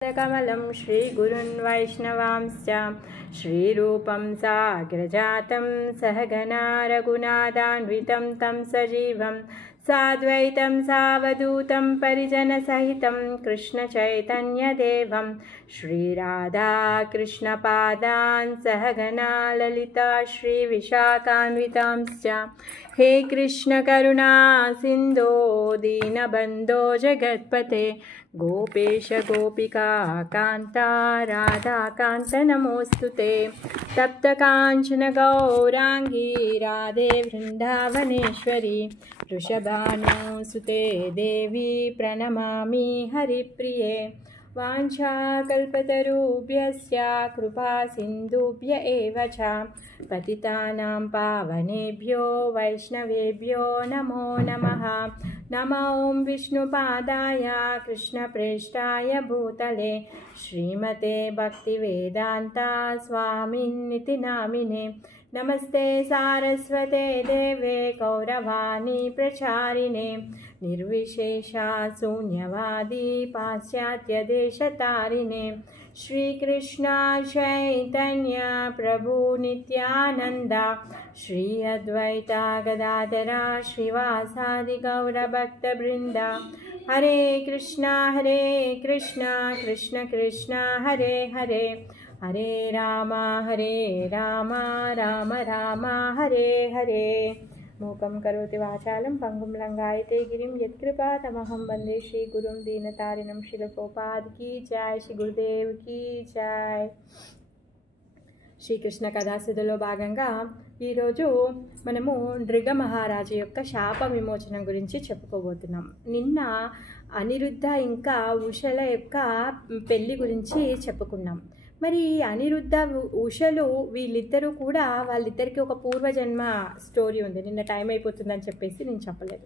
कमलं श्रीगुरुन् वैष्णवांश्च श्रीरूपं साग्रजातं सहगना रघुनाथान्वितं तं सजीवं साद्वैतं सावधूतं परिजनसहितं कृष्णचैतन्यदेवं श्रीराधाकृष्णपादान् सहगना ललिता श्रीविशाखान्वितांश्च हे कृष्ण करुणा सिन्धो दीनबन्धो जगत्पते गोपेश गोपिका कान्ता राधाकान्त नमोऽस्तुते तप्तकाञ्चन गौराङ्गी राधे वृन्दावनेश्वरी वृषभानुसुते देवी प्रणमामि हरिप्रिये वाञ्छाकल्पतरुभ्यश्च कृपा सिन्धुभ्य एव च पतितानां पावनेभ्यो वैष्णवेभ्यो नमो नमः। नमो ॐ विष्णुपादाय कृष्णप्रेष्ठाय भूतले श्रीमते भक्तिवेदान्ता स्वामिन्निति नामिने नमस्ते सारस्वते देवे गौरवाणी प्रचारिणे निर्विशेषा शून्यवादी पाश्चात्यदेशतारिणे श्रीकृष्ण चैतन्य प्रभु नित्यानंद श्री अद्वैता गदाधरा श्रीवासादि गौरभक्तवृंद हरे कृष्णा कृष्ण कृष्ण हरे हरे हरे राम राम राम हरे हरे। मूकं करोति वाचालं पंगुं लंघयते गिरिं यत्कृपातमहं वन्दे श्रीगुरुं दीनतारिणं शिलप्रोपाद की जय, श्री गुरुदेव की जय। శ్రీకృష్ణ కథాసుధలో భాగంగా ఈరోజు మనము నృగ మహారాజు యొక్క శాప విమోచనం గురించి చెప్పుకోబోతున్నాం. నిన్న అనిరుద్ధ ఇంకా ఉషల యొక్క పెళ్లి గురించి చెప్పుకున్నాం. మరి అనిరుద్ధ ఉషలు వీళ్ళిద్దరూ కూడా వాళ్ళిద్దరికి ఒక పూర్వజన్మ స్టోరీ ఉంది. నిన్న టైం అయిపోతుందని చెప్పేసి నేను చెప్పలేదు.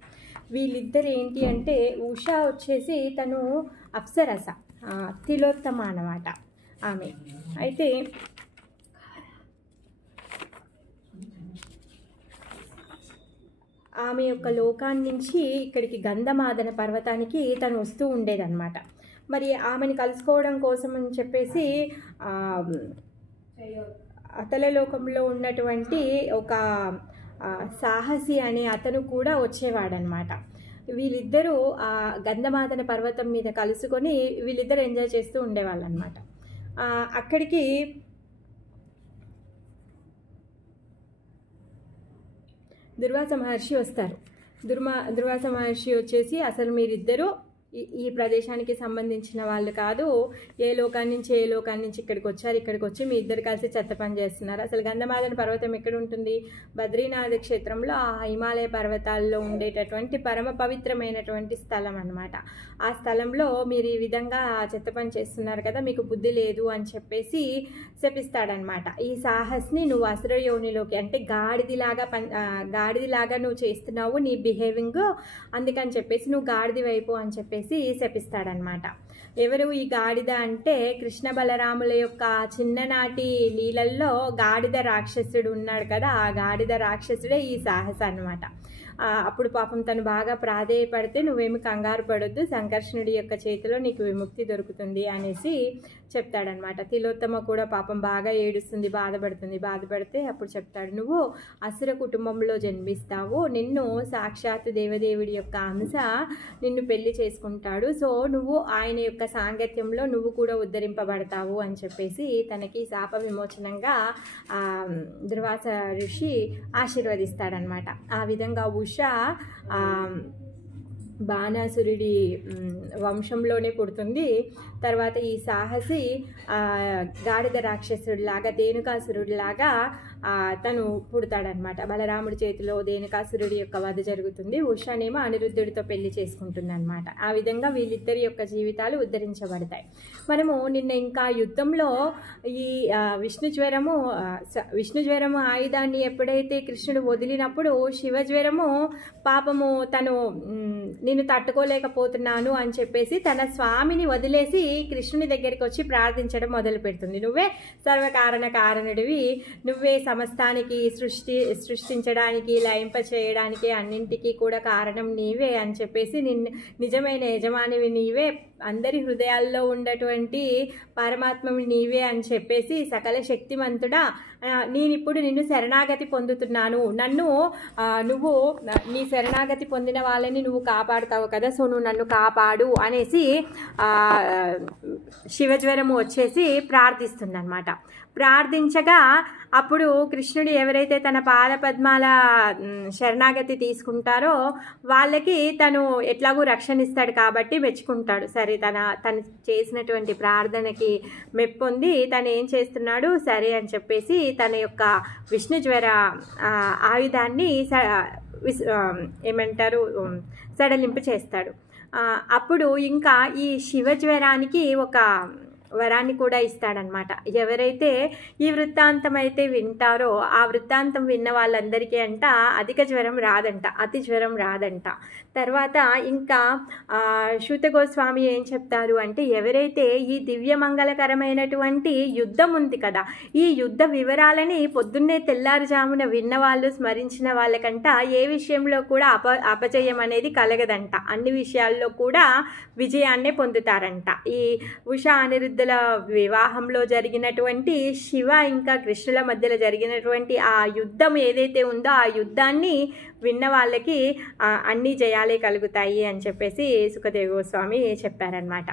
వీళ్ళిద్దరు ఏంటి అంటే ఉష వచ్చేసి తను అప్సరస తిలోత్తమ అన్నమాట ఆమె. అయితే ఆమె యొక్క లోకాన్ని నుంచి ఇక్కడికి గంధమాదన పర్వతానికి తను వస్తూ ఉండేదన్నమాట. మరి ఆమెను కలుసుకోవడం కోసం అని చెప్పేసి అతల లోకంలో ఉన్నటువంటి ఒక సాహసి అనే అతను కూడా వచ్చేవాడనమాట. వీళ్ళిద్దరూ ఆ గంధమాదన పర్వతం మీద కలుసుకొని వీళ్ళిద్దరు ఎంజాయ్ చేస్తూ ఉండేవాళ్ళు అనమాట. అక్కడికి దుర్వాస మహర్షి వస్తారు. దుర్వాస మహర్షి వచ్చేసి అసలు మీరిద్దరూ ఈ ప్రదేశానికి సంబంధించిన వాళ్ళు కాదు, ఏ లోకాన్ని నుంచి ఇక్కడికి వచ్చి మీ ఇద్దరు కలిసి చెత్త పని చేస్తున్నారు. అసలు గంధమాదన పర్వతం ఎక్కడ ఉంటుంది? బద్రీనాథ్ క్షేత్రంలో ఆ హిమాలయ పర్వతాల్లో ఉండేటటువంటి పరమ పవిత్రమైనటువంటి స్థలం అన్నమాట. ఆ స్థలంలో మీరు ఈ విధంగా చెత్త పని చేస్తున్నారు కదా, మీకు బుద్ధి లేదు అని చెప్పేసి శపిస్తాడనమాట. ఈ సాహస్ని నువ్వు అసుర యోనిలోకి అంటే గాడిదిలాగా నువ్వు చేస్తున్నావు నీ బిహేవింగ్, అందుకని చెప్పేసి నువ్వు గాడిది వైపు అని చెప్పేసి శపిస్తాడనమాట. ఎవరు ఈ గాడిద అంటే కృష్ణ బలరాముల యొక్క చిన్ననాటి లీలల్లో గాడిద రాక్షసుడు ఉన్నాడు కదా, ఆ గాడిద రాక్షసుడే ఈ సాహస అన్నమాట. అప్పుడు పాపం తను బాగా ప్రాధేయపడితే నువ్వేమి కంగారు పడొద్దు, సంకర్షణుడి యొక్క చేతిలో నీకు విముక్తి దొరుకుతుంది అనేసి చెప్తాడనమాట. తిలోత్తమ కూడా పాపం బాగా ఏడుస్తుంది, బాధపడితే అప్పుడు చెప్తాడు, నువ్వు అసుర కుటుంబంలో జన్మిస్తావు, నిన్ను సాక్షాత్ దేవదేవుడి యొక్క అంశ నిన్ను పెళ్లి చేసుకుంటాడు, సో నువ్వు ఆయన యొక్క సాంగత్యంలో నువ్వు కూడా ఉద్ధరింపబడతావు అని చెప్పేసి తనకి శాప విమోచనంగా దుర్వాస ఋషి ఆశీర్వదిస్తాడనమాట. ఆ విధంగా ఉష బాణాసురుడి వంశంలోనే పుడుతుంది. తర్వాత ఈ సాహసి గాడిద రాక్షసుడిలాగా ధేనుకాసురుడిలాగా తను పుడతాడనమాట. బలరాముడి చేతిలో ధేనుకాసురుడి యొక్క వధ జరుగుతుంది. ఉషనేమో అనిరుద్ధుడితో పెళ్లి చేసుకుంటుంది అనమాట. ఆ విధంగా వీళ్ళిద్దరి యొక్క జీవితాలు ఉద్ధరించబడతాయి. మనము నిన్న ఇంకా యుద్ధంలో ఈ విష్ణుజ్వరము ఆయుధాన్ని ఎప్పుడైతే కృష్ణుడు వదిలినప్పుడు శివజ్వరము పాపము తను నేను తట్టుకోలేకపోతున్నాను అని చెప్పేసి తన స్వామిని వదిలేసి కృష్ణుని దగ్గరికి వచ్చి ప్రార్థించడం మొదలు పెడుతుంది. నువ్వే సర్వకారణ కారణుడివి, నువ్వే సమస్తానికి సృష్టించడానికి లయింప చేయడానికి అన్నింటికీ కూడా కారణం నీవే అని చెప్పేసి నిజమైన యజమానివి నీవే, అందరి హృదయాల్లో ఉన్నటువంటి పరమాత్మవి నీవే అని చెప్పేసి సకల శక్తిమంతుడా నేను ఇప్పుడు నిన్ను శరణాగతి పొందుతున్నాను, నన్ను నువ్వు నీ శరణాగతి పొందిన వాళ్ళని నువ్వు కాపాడుతావు కదా, సో నువ్వు నన్ను కాపాడు అనేసి శివజ్వరము వచ్చేసి ప్రార్థిస్తుందన్నమాట. ప్రార్థించగా అప్పుడు కృష్ణుడు ఎవరైతే తన పాదపద్మాల శరణాగతి తీసుకుంటారో వాళ్ళకి తను ఎట్లాగూ రక్షణ ఇస్తాడు కాబట్టి మెచ్చుకుంటాడు. సరే తను చేసినటువంటి ప్రార్థనకి మెప్పొంది తను ఏం చేస్తున్నాడు, సరే అని చెప్పేసి తన యొక్క విష్ణు జ్వర ఆయుధాన్ని ఏమంటారు సడలింపు చేస్తాడు. అప్పుడు ఇంకా ఈ శివజ్వరానికి ఒక వరాన్ని కూడా ఇస్తాడనమాట. ఎవరైతే ఈ వృత్తాంతం అయితే వింటారో ఆ వృత్తాంతం విన్న వాళ్ళందరికీ అంట అధిక జ్వరం రాదంట, అతి జ్వరం రాదంట. తర్వాత ఇంకా శూత గోస్వామి ఏం చెప్తారు అంటే, ఎవరైతే ఈ దివ్య మంగళకరమైనటువంటి యుద్ధం ఉంది కదా, ఈ యుద్ధ వివరాలని పొద్దున్నే తెల్లారుజామున విన్న వాళ్ళు స్మరించిన వాళ్ళకంట ఏ విషయంలో కూడా అపజయం అనేది కలగదంట, అన్ని విషయాల్లో కూడా విజయాన్నే పొందుతారంట. ఈ ఉషా అనిరుద్ధ వివాహంలో జరిగినటువంటి శివ ఇంకా కృష్ణుల మధ్యలో జరిగినటువంటి ఆ యుద్ధం ఏదైతే ఉందో ఆ యుద్ధాన్ని విన్న వాళ్ళకి అన్ని జయాలే కలుగుతాయి అని చెప్పేసి సుఖదేవ గోస్వామి చెప్పారనమాట.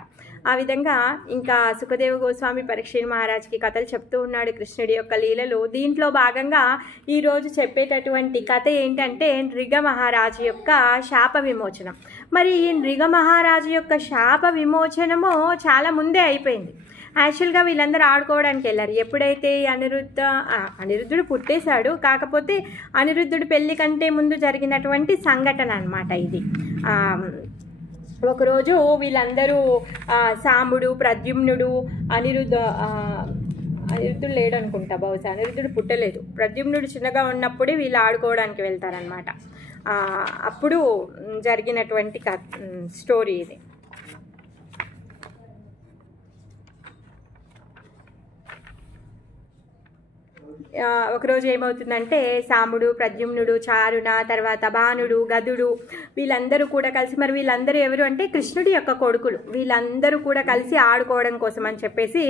ఆ విధంగా ఇంకా సుఖదేవ గోస్వామి పరీక్షిత్ మహారాజ్కి కథలు చెప్తూ ఉన్నాడు కృష్ణుడి యొక్క లీలలు. దీంట్లో భాగంగా ఈరోజు చెప్పేటటువంటి కథ ఏంటంటే నృగ మహారాజు యొక్క శాప విమోచనం. మరి ఈ నృగ మహారాజు యొక్క శాప విమోచనము చాలా ముందే అయిపోయింది. యాక్చువల్గా వీళ్ళందరూ ఆడుకోవడానికి వెళ్ళారు. ఎప్పుడైతే అనిరుద్ధుడు పుట్టేశాడు, కాకపోతే అనిరుద్ధుడు పెళ్లి కంటే ముందు జరిగినటువంటి సంఘటన అన్నమాట ఇది. ఒకరోజు వీళ్ళందరూ సాంబుడు, ప్రద్యుమ్నుడు, అనిరుద్ధుడు లేడు అనుకుంటా, బహుశా అనిరుద్ధుడు పుట్టలేదు, ప్రద్యుమ్నుడు చిన్నగా ఉన్నప్పుడే వీళ్ళు ఆడుకోవడానికి వెళ్తారనమాట. అప్పుడు జరిగినటువంటి స్టోరీ ఇది. ఒకరోజు ఏమవుతుందంటే సాంబుడు, ప్రద్యుమ్నుడు, చారుణ, తర్వాత భానుడు, గదుడు వీళ్ళందరూ కూడా కలిసి, మరి వీళ్ళందరూ ఎవరు అంటే కృష్ణుడి యొక్క కొడుకులు, వీళ్ళందరూ కూడా కలిసి ఆడుకోవడం కోసం అని చెప్పేసి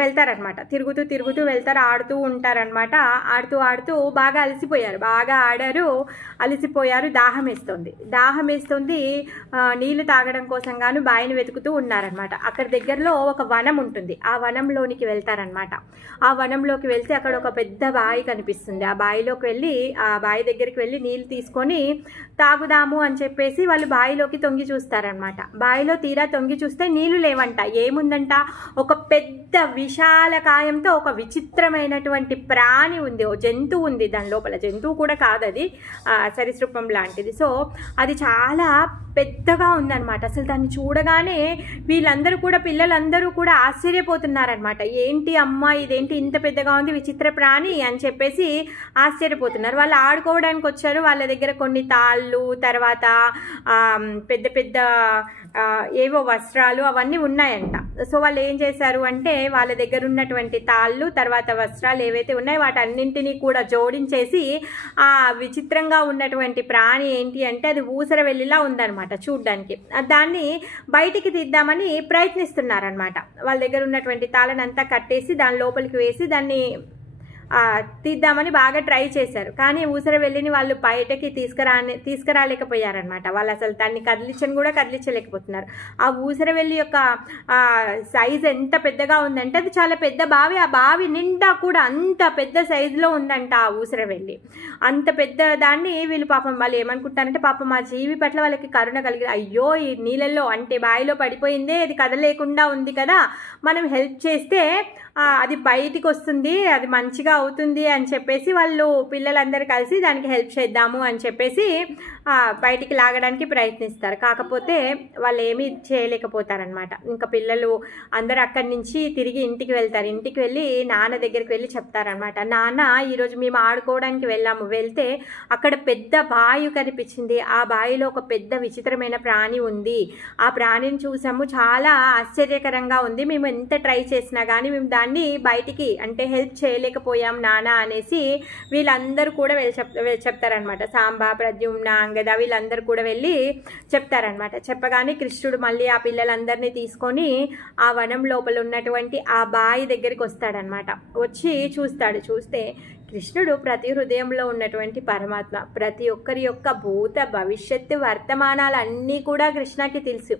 వెళ్తారనమాట. తిరుగుతూ వెళ్తారు, ఆడుతూ ఉంటారనమాట. ఆడుతూ బాగా అలసిపోయారు, బాగా ఆడారు, అలసిపోయారు. దాహం వేస్తుంది. నీళ్లు తాగడం కోసం గాను బావిని వెతుకుతూ ఉన్నారనమాట. అక్కడ దగ్గరలో ఒక వనం ఉంటుంది, ఆ వనంలోనికి వెళ్తారనమాట. ఆ వనంలోకి వెళ్తే అక్కడ ఒక పెద్ద బావి కనిపిస్తుంది. ఆ బావిలోకి వెళ్ళి ఆ బావి దగ్గరికి వెళ్ళి నీళ్ళు తీసుకొని తాగుదాము అని చెప్పేసి వాళ్ళు బావిలోకి తొంగి చూస్తారనమాట. బావిలో తీరా తొంగి చూస్తే నీళ్లు లేవంట. ఏముందంట, ఒక పెద్ద విశాల కాయంతో ఒక విచిత్రమైనటువంటి ప్రాణి ఉంది, ఓ జంతువు ఉంది దాని లోపల. జంతువు కూడా కాదు, అది సరీసృపం లాంటిది. సో అది చాలా పెద్దగా ఉందన్నమాట. అసలు దాన్ని చూడగానే వీళ్ళందరూ కూడా, పిల్లలందరూ కూడా ఆశ్చర్యపోతున్నారనమాట. ఏంటి అమ్మ, ఇదేంటి ఇంత పెద్దగా ఉంది, విచిత్ర ప్రాణి అని చెప్పేసి ఆశ్చర్యపోతున్నారు. వాళ్ళు ఆడుకోవడానికి వచ్చారు. వాళ్ళ దగ్గర కొన్ని తాళ్ళు, తర్వాత పెద్ద పెద్ద ఏవో వస్త్రాలు అవన్నీ ఉన్నాయంట. సో వాళ్ళు ఏం చేశారు అంటే వాళ్ళ దగ్గర ఉన్నటువంటి తాళ్ళు, తర్వాత వస్త్రాలు ఏవైతే ఉన్నాయో వాటన్నింటినీ కూడా జోడించేసి ఆ విచిత్రంగా ఉన్నటువంటి ప్రాణి ఏంటి అంటే అది ఊసరవెల్లిలా ఉందన్నమాట చూడ్డానికి. దాన్ని బయటికి తీద్దామని ప్రయత్నిస్తున్నారనమాట. వాళ్ళ దగ్గర ఉన్నటువంటి తాళ్ళనంతా కట్టేసి దాని లోపలికి వేసి దాన్ని తీద్దామని బాగా ట్రై చేశారు. కానీ ఊసరవెల్లిని వాళ్ళు బయటకి తీసుకురాలేకపోయారనమాట. వాళ్ళు అసలు దాన్ని కదిలించలేకపోతున్నారు. ఆ ఊసరవెల్లి యొక్క సైజు ఎంత పెద్దగా ఉందంటే అది చాలా పెద్ద బావి. ఆ బావి నిండా కూడా అంత పెద్ద సైజులో ఉందంట ఆ ఊసరవెల్లి. అంత పెద్ద దాన్ని వీళ్ళు పాపం వాళ్ళు ఏమనుకుంటారంటే, పాపం మా జీవి పట్ల వాళ్ళకి కరుణ కలిగి, అయ్యో ఈ నీళ్ళల్లో అంటే బావిలో పడిపోయిందే, అది కదలేకుండా ఉంది కదా, మనం హెల్ప్ చేస్తే అది బయటికి వస్తుంది, అది మంచిగా అవుతుంది అని చెప్పేసి వాళ్ళు పిల్లలందరూ కలిసి దానికి హెల్ప్ చేద్దాము అని చెప్పేసి బయటికి లాగడానికి ప్రయత్నిస్తారు. కాకపోతే వాళ్ళు ఏమీ చేయలేకపోతారనమాట. ఇంకా పిల్లలు అందరూ అక్కడి నుంచి తిరిగి ఇంటికి వెళ్తారు. ఇంటికి వెళ్ళి నాన్న దగ్గరికి వెళ్ళి చెప్తారనమాట, నాన్న ఈరోజు మేము ఆడుకోవడానికి వెళ్తే అక్కడ పెద్ద బావి కనిపించింది. ఆ బావిలో ఒక పెద్ద విచిత్రమైన ప్రాణి ఉంది. ఆ ప్రాణిని చూసాము, చాలా ఆశ్చర్యకరంగా ఉంది. మేము ఎంత ట్రై చేసినా కానీ మేము దాన్ని బయటికి అంటే హెల్ప్ చేయలేకపోయాము వెళ్దాం నాన్న అనేసి వీళ్ళందరూ కూడా చెప్తారనమాట. సాంబ, ప్రద్యుమ్న, అంగద వీళ్ళందరూ కూడా వెళ్ళి చెప్తారనమాట. చెప్పగానే కృష్ణుడు మళ్ళీ ఆ పిల్లలందరినీ తీసుకొని ఆ వనం లోపల ఉన్నటువంటి ఆ బావి దగ్గరికి వస్తాడనమాట. వచ్చి చూస్తే కృష్ణుడు ప్రతి హృదయంలో ఉన్నటువంటి పరమాత్మ. ప్రతి ఒక్కరి యొక్క భూత భవిష్యత్తు వర్తమానాలన్నీ కూడా కృష్ణకి తెలుసు.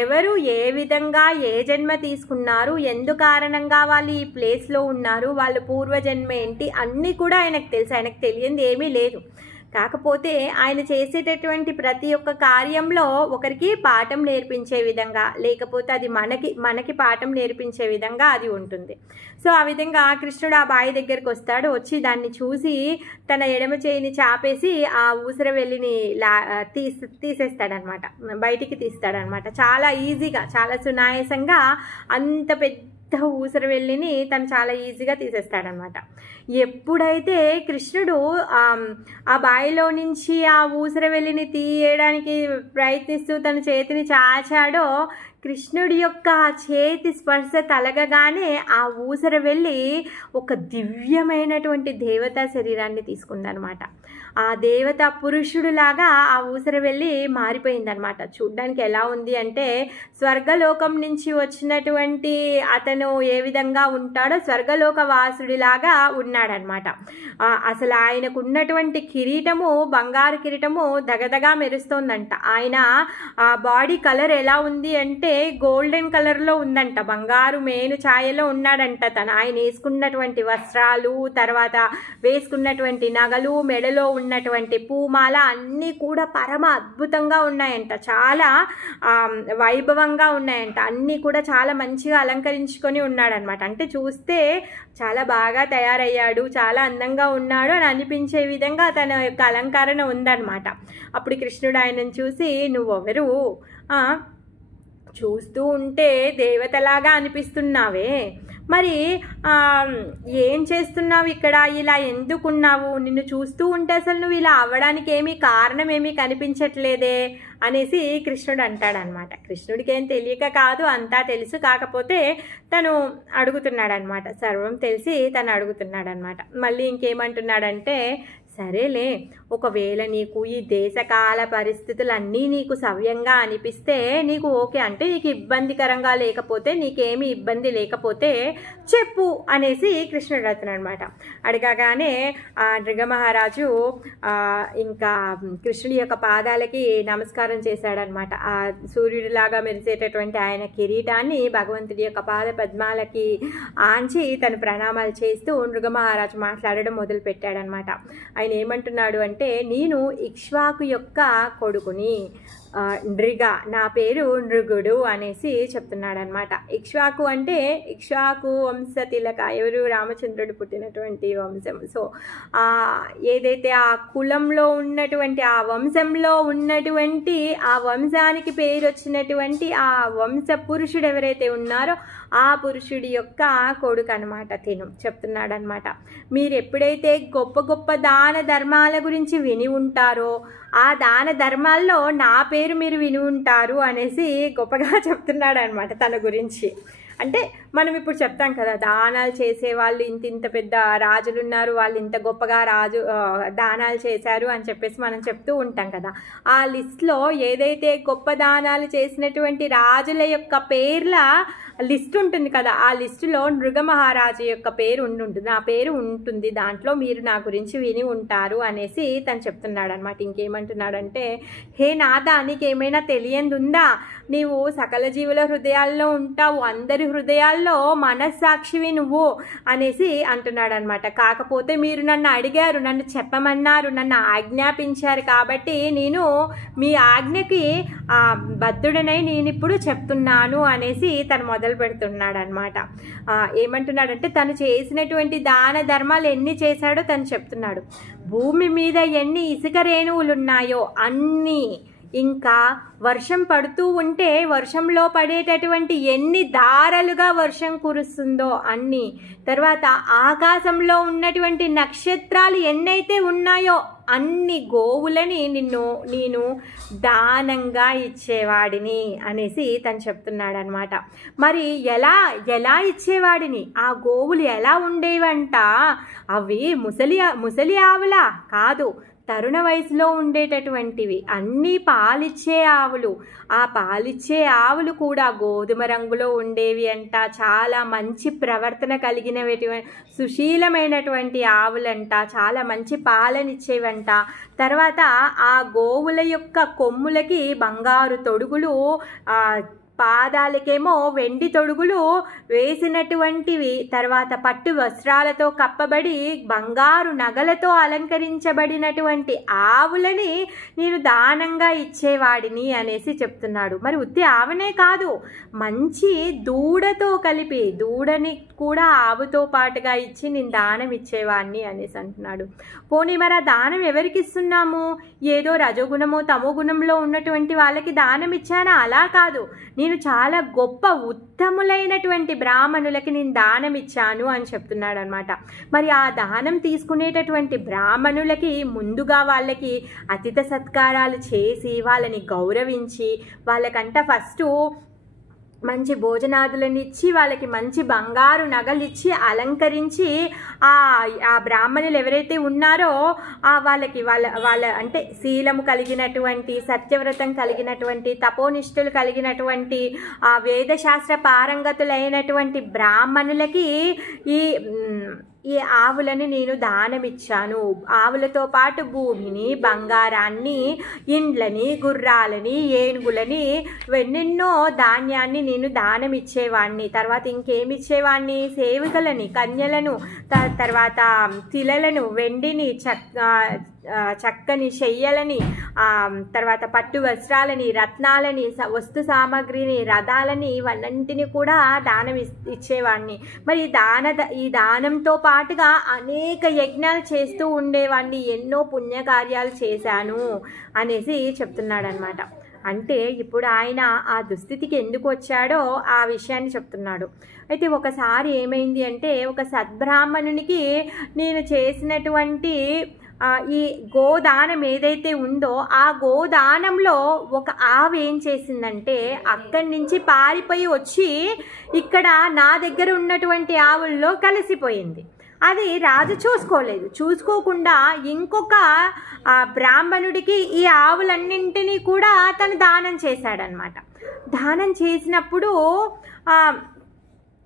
ఎవరు ఏ విధంగా ఏ జన్మ తీసుకున్నారు, ఎందు కారణంగా వాళ్ళు ఈ ప్లేస్లో ఉన్నారు, వాళ్ళ పూర్వజన్మ ఏంటి అన్నీ కూడా ఆయనకు తెలుసు. ఆయనకు తెలియంది ఏమీ లేదు. కాకపోతే ఆయన చేసేటటువంటి ప్రతి ఒక్క కార్యంలో ఒకరికి పాఠం నేర్పించే విధంగా, లేకపోతే అది మనకి పాఠం నేర్పించే విధంగా అది ఉంటుంది. సో ఆ విధంగా కృష్ణుడు ఆ బావి దగ్గరికి వస్తాడు. వచ్చి దాన్ని చూసి తన ఎడమ చేయిని చాపేసి ఆ ఊసరవెల్లిని తీసేస్తాడనమాట, బయటికి తీస్తాడనమాట. చాలా ఈజీగా, చాలా సునాయాసంగా అంత పెద్ద ఊసరవెల్లిని తను చాలా ఈజీగా తీసేస్తాడనమాట. ఎప్పుడైతే కృష్ణుడు ఆ బావిలో నుంచి ఆ ఊసరవెల్లిని తీయడానికి ప్రయత్నిస్తూ తన చేతిని చాచాడో, కృష్ణుడి యొక్క చేతి స్పర్శ తలగగానే ఆ ఊసరవెల్లి ఒక దివ్యమైనటువంటి దేవతా శరీరాన్ని తీసుకుందనమాట. ఆ దేవతా పురుషుడులాగా ఆ ఊసరవెల్లి మారిపోయిందనమాట. చూడ్డానికి ఎలా ఉంది అంటే స్వర్గలోకం నుంచి వచ్చినటువంటి అతను ఏ విధంగా ఉంటాడో స్వర్గలోక వాసుడిలాగా ఉన్నాడనమాట. అసలు ఆయనకు ఉన్నటువంటి కిరీటము, బంగారు కిరీటము దగదగా మెరుస్తోందంట. ఆయన బాడీ కలర్ ఎలా ఉంది అంటే గోల్డెన్ కలర్లో ఉందంట, బంగారు మేను ఛాయలో ఉన్నాడంట. ఆయన వేసుకున్నటువంటి వస్త్రాలు, తర్వాత వేసుకున్నటువంటి నగలు, మెడలో ఉన్నటువంటి పూమాల అన్నీ కూడా పరమ అద్భుతంగా ఉన్నాయంట. చాలా వైభవంగా ఉన్నాయంట. అన్నీ కూడా చాలా మంచిగా అలంకరించుకొని ఉన్నాడనమాట. అంటే చూస్తే చాలా బాగా తయారయ్యాడు, చాలా అందంగా ఉన్నాడు అని అనిపించే విధంగా తన యొక్క అలంకరణ ఉందన్నమాట. అప్పుడు కృష్ణుడు ఆయనను చూసి, నువ్వెవరు, చూస్తూ ఉంటే దేవతలాగా అనిపిస్తున్నావే, మరి ఏం చేస్తున్నావు ఇక్కడ, ఇలా ఎందుకున్నావు, నిన్ను చూస్తూ ఉంటే అసలు నువ్వు ఇలా అవ్వడానికి ఏమీ కారణం ఏమీ కనిపించట్లేదే అనేసి కృష్ణుడు అంటాడనమాట. కృష్ణుడికి ఏం తెలియక కాదు, అంతా తెలుసు. కాకపోతే తను అడుగుతున్నాడనమాట, సర్వం తెలిసి తను అడుగుతున్నాడనమాట. మళ్ళీ ఇంకేమంటున్నాడంటే, సరేలే, ఒకవేళ నీకు ఈ దేశకాల పరిస్థితులన్నీ నీకు సవ్యంగా అనిపిస్తే నీకు ఓకే, అంటే నీకు ఇబ్బందికరంగా లేకపోతే, నీకేమీ ఇబ్బంది లేకపోతే చెప్పు అనేసి కృష్ణుడు అడుగుతున్నాడు అనమాట. అడగగానే నృగమహారాజు ఇంకా కృష్ణుడి యొక్క పాదాలకి నమస్కారం చేశాడనమాట. ఆ సూర్యుడిలాగా మెరిసేటటువంటి ఆయన కిరీటాన్ని భగవంతుడి యొక్క పాద పద్మాలకి ఆంచి తను ప్రణామాలు చేస్తూ నృగమహారాజు మాట్లాడడం మొదలు పెట్టాడనమాట. ఆయన ఏమంటున్నాడు అంటే, నేను ఇక్ష్వాకు యొక్క కొడుకుని, నృగ, నా పేరు నృగుడు అనేసి చెప్తున్నాడనమాట. ఇక్ష్వాకు అంటే ఇక్ష్వాకు వంశ తిలక, ఎవరు, రామచంద్రుడు పుట్టినటువంటి వంశం. సో ఏదైతే ఆ కులంలో ఉన్నటువంటి, ఆ వంశంలో ఉన్నటువంటి, ఆ వంశానికి పేరు వచ్చినటువంటి ఆ వంశ పురుషుడు ఎవరైతే ఉన్నారో ఆ పురుషుడి యొక్క కొడుకు అనమాట తిను చెప్తున్నాడనమాట. మీరు ఎప్పుడైతే గొప్ప గొప్ప దాన ధర్మాల గురించి విని ఉంటారో ఆ దాన ధర్మాల్లో నా పేరు మీరు విని ఉంటారు అనేసి గొప్పగా చెప్తున్నాడు అనమాట తన గురించి. అంటే మనం ఇప్పుడు చెప్తాం కదా, దానాలు చేసే వాళ్ళు ఇంత పెద్ద రాజులు ఉన్నారు, వాళ్ళు ఇంత గొప్పగా దానాలు చేశారు అని చెప్పేసి మనం చెప్తూ ఉంటాం కదా. ఆ లిస్ట్లో ఏదైతే గొప్ప దానాలు చేసినటువంటి రాజుల యొక్క పేర్ల లిస్ట్ ఉంటుంది కదా, ఆ లిస్టులో నృగమహారాజు యొక్క పేరు ఉంటుంది, నా పేరు ఉంటుంది దాంట్లో, మీరు నా గురించి విని ఉంటారు అనేసి తను చెప్తున్నాడు అనమాట. ఇంకేమంటున్నాడంటే, హే నాథ, నీకేమైనా తెలియంది ఉందా, నీవు సకల జీవుల హృదయాల్లో ఉంటావు, అందరి హృదయాల్లో మనస్సాక్షివి నువ్వు అనేసి అంటున్నాడు అనమాట. కాకపోతే మీరు నన్ను అడిగారు, నన్ను చెప్పమన్నారు, నన్ను ఆజ్ఞాపించారు, కాబట్టి నేను మీ ఆజ్ఞకి బద్ధుడనై నేను ఇప్పుడు చెప్తున్నాను అనేసి తను మొదలు పెడుతున్నాడు అనమాట. ఏమంటున్నాడంటే, తను చేసినటువంటి దాన ధర్మాలు ఎన్ని చేశాడో తను చెప్తున్నాడు. భూమి మీద ఎన్ని ఇసుక రేణువులు ఉన్నాయో అన్నీ ఇంకా వర్షం పడుతూ ఉంటే వర్షంలో పడేటటువంటి ఎన్ని ధారలుగా వర్షం కురుస్తుందో అన్ని, తర్వాత ఆకాశంలో ఉన్నటువంటి నక్షత్రాలు ఎన్నైతే ఉన్నాయో అన్ని గోవులని నేను దానంగా ఇచ్చేవాడిని అనేసి తను చెప్తున్నాడు అనమాట. మరి ఎలా ఇచ్చేవాడిని? ఆ గోవులు ఎలా ఉండేవంట? అవి ముసలి ఆవులా కాదు, తరుణ వయసులో ఉండేటటువంటివి, అన్నీ పాలిచ్చే ఆవులు. ఆ పాలిచ్చే ఆవులు కూడా గోధుమ రంగులో ఉండేవి అంట. చాలా మంచి ప్రవర్తన కలిగినవి, సుశీలమైనటువంటి ఆవులంట. చాలా మంచి పాలనిచ్చేవంట. తర్వాత ఆ గోవుల యొక్క కొమ్ములకి బంగారు తొడుగులు, పాదాలకేమో వెండి తొడుగులు వేసినటువంటివి. తర్వాత పట్టు వస్త్రాలతో కప్పబడి బంగారు నగలతో అలంకరించబడినటువంటి ఆవులని నేను దానంగా ఇచ్చేవాడిని అనేసి చెప్తున్నాడు. మరి ఉత్తి ఆవునే కాదు, మంచి దూడతో కలిపి దూడని కూడా ఆవుతో పాటుగా ఇచ్చి నేను దానం ఇచ్చేవాడిని అనేసి అంటున్నాడు. పోనీ మరి ఆ దానం ఎవరికి ఇస్తున్నాము? ఏదో రజోగుణమో తమో గుణంలో ఉన్నటువంటి వాళ్ళకి దానం ఇచ్చానా? అలా కాదు, నేను చాలా గొప్ప ఉత్తములైనటువంటి బ్రాహ్మణులకి నేను దానం ఇచ్చాను అని చెప్తున్నాడు అనమాట. మరి ఆ దానం తీసుకునేటటువంటి బ్రాహ్మణులకి ముందుగా వాళ్ళకి అతిథి సత్కారాలు చేసి వాళ్ళని గౌరవించి వాళ్ళకంట ఫస్ట్ మంచి భోజనాదులను ఇచ్చి వాళ్ళకి మంచి బంగారు నగలు ఇచ్చి అలంకరించి ఆ బ్రాహ్మణులు ఎవరైతే ఉన్నారో వాళ్ళ అంటే శీలము కలిగినటువంటి, సత్యవ్రతం కలిగినటువంటి, తపోనిష్ఠులు కలిగినటువంటి, వేదశాస్త్ర పారంగతులైనటువంటి బ్రాహ్మణులకి ఈ ఆవులని నేను దానమిచ్చాను. ఆవులతో పాటు భూమిని, బంగారాన్ని, ఇండ్లని, గుర్రాలని, ఏనుగులని, ఎన్నెన్నో ధాన్యాన్ని నేను దానం ఇచ్చేవాడిని. తర్వాత ఇంకేమిచ్చేవాడిని? సేవికలని, కన్యలను, తర్వాత తిలలను, వెండిని, చక్కని శయ్యలని, తర్వాత పట్టు వస్త్రాలని, రత్నాలని, వస్తు సామాగ్రిని, రథాలని, ఇవన్నింటినీ కూడా దానం ఇచ్చేవాడిని. మరి ఈ దానంతో పాటుగా అనేక యజ్ఞాలు చేస్తూ ఉండేవాడిని, ఎన్నో పుణ్యకార్యాలు చేశాను అనేసి చెప్తున్నాడు అనమాట. అంటే ఇప్పుడు ఆయన ఆ దుస్థితికి ఎందుకు వచ్చాడో ఆ విషయాన్ని చెప్తున్నాడు. అయితే ఒకసారి ఏమైంది అంటే, ఒక సద్బ్రాహ్మణునికి నేను చేసినటువంటి ఈ గోదానం ఏదైతే ఉందో ఆ గోదానంలో ఒక ఆవు ఏం చేసిందంటే అక్కడి నుంచి పారిపోయి వచ్చి ఇక్కడ నా దగ్గర ఉన్నటువంటి ఆవుల్లో కలిసిపోయింది. అది రాజు చూసుకోకుండా ఇంకొక బ్రాహ్మణుడికి ఈ ఆవులన్నింటినీ కూడా తను దానం చేశాడనమాట. దానం చేసినప్పుడు